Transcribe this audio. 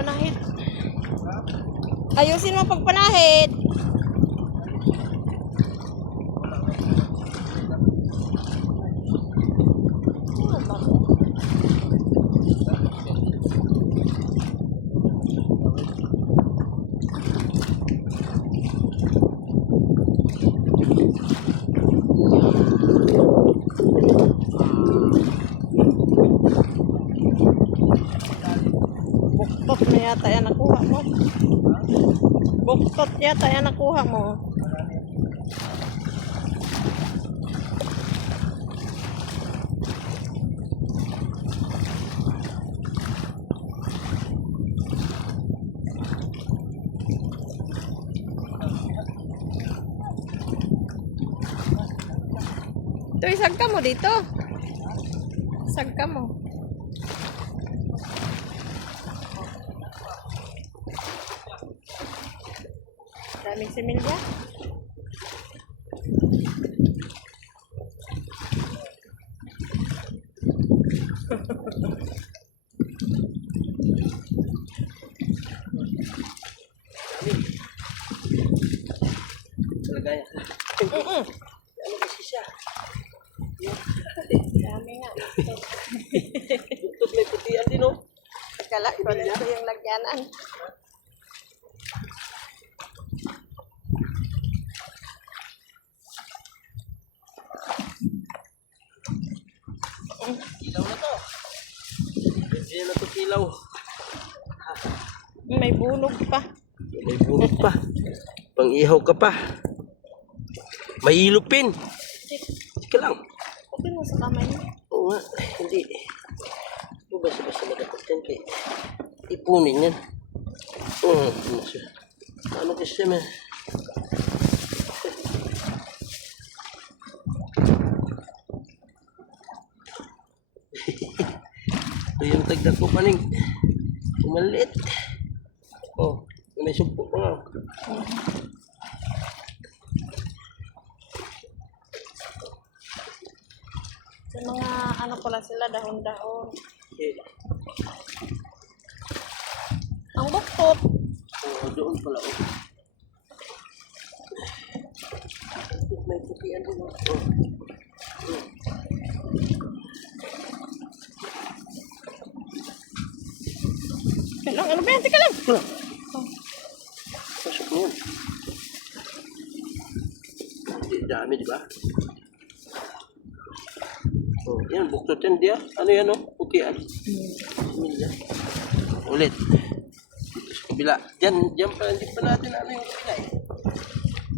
pagpanahid. Ayusin mo pagpanahid. Buktot na yata yan nakuha mo. Buktot yata yan nakuha mo. Ito, isagka mo dito. Isagka mo. Daming similya. Lagay. Ano kasi siya? Dami nga. Buktot may putian din, oh. Kala ko dito yung lagyanan. Kilaw na to. Hindi na to kilaw. May bunog pa. May bunot pa. Pang-ihaw ka pa. May ilupin. Sige lang. Okay mo sa kamay mo. Oo nga. Hindi. Basta-basta madapat yan kay ipunin yan. Ano kasi man? Ito yung tagdag ko paning. Umalit. Oh, may sumpo pa nga. Sa mga ano pala sila, dahon-dahon. Okay. Ang buktot. Oh, doon pala. Oh. May putian din. Oh. Ano ba yan? Teka lang. Ito lang. Pasok mo yan. Dami, di ba? Oh, yan, buktot yan dia. Ano yan, oh? Putian. Ulit. Dito sa kabila. Diyan pa, hindi pa natin ano yung kabila eh.